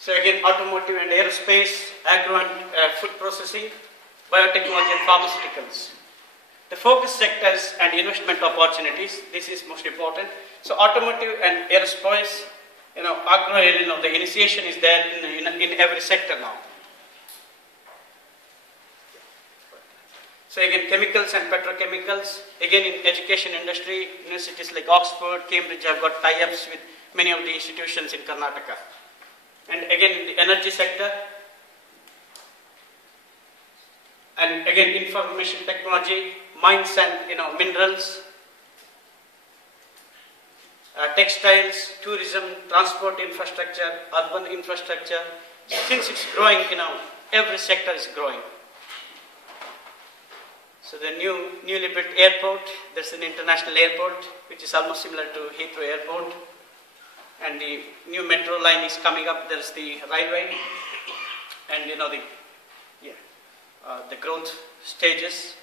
So again, automotive and aerospace, agro and food processing, biotechnology and pharmaceuticals. The focus sectors and investment opportunities, this is most important. So automotive and aerospace, agro, the initiation is there in every sector now. So again, chemicals and petrochemicals, again in education industry, universities like Oxford, Cambridge have got tie-ups with many of the institutions in Karnataka. And again in the energy sector, and again information technology, mines and minerals, textiles, tourism, transport infrastructure, urban infrastructure. Since it's growing, every sector is growing. So the newly built airport, there's an international airport which is almost similar to Heathrow Airport, and the new metro line is coming up. There's the railway, and the growth stages.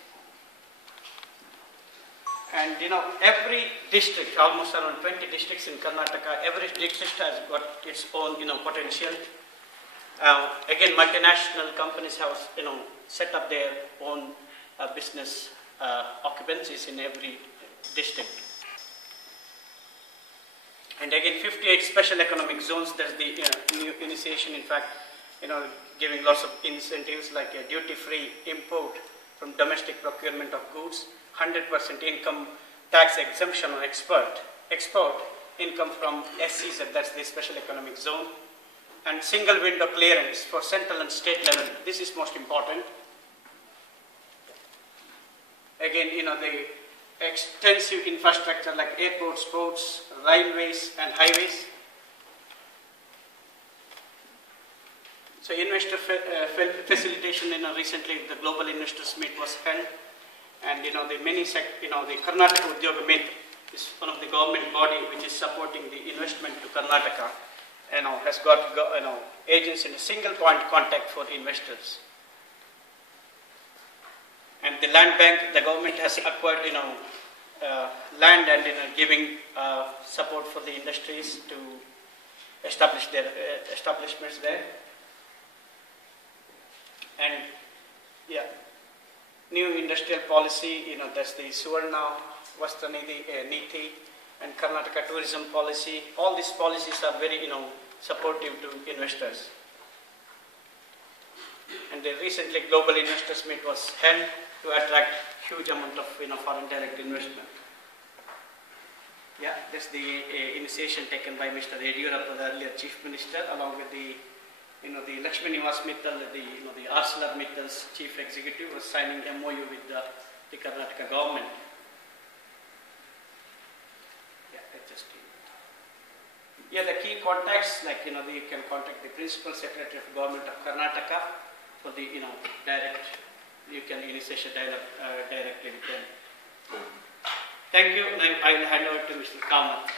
And every district, almost around 20 districts in Karnataka, every district has got its own potential. Again, multinational companies have set up their own business occupancies in every district. And again, 58 special economic zones. There's the new initiation, in fact, giving lots of incentives like a duty-free import from domestic procurement of goods, 100% income tax exemption on export income from SEZ, that's the special economic zone, and single window clearance for central and state level. This is most important. Again, the extensive infrastructure like airports, ports, railways and highways. So investor facilitation, recently the Global Investors Meet was held, and the Karnataka Udyoga Mitra is one of the government body which is supporting the investment to Karnataka, has got agents in a single point contact for investors. And the land bank, the government has acquired land and giving support for the industries to establish their establishments there. And new industrial policy, that's the Suvarna Vastra Niti and Karnataka tourism policy. All these policies are very supportive to investors. And the recently Global Investors Meet was held to attract huge amount of foreign direct investment. Yeah, that's the initiation taken by Mr. Yediyurappa, the earlier Chief Minister, along with the the Lakshmi Nivas Mittal, the ArcelorMittal's Chief Executive, was signing MOU with the Karnataka government. Yeah, the key contacts, like you can contact the Principal Secretary of Government of Karnataka for the you can initiate a dialogue directly with them. Thank you. Now I will hand over to Mr. Kamath.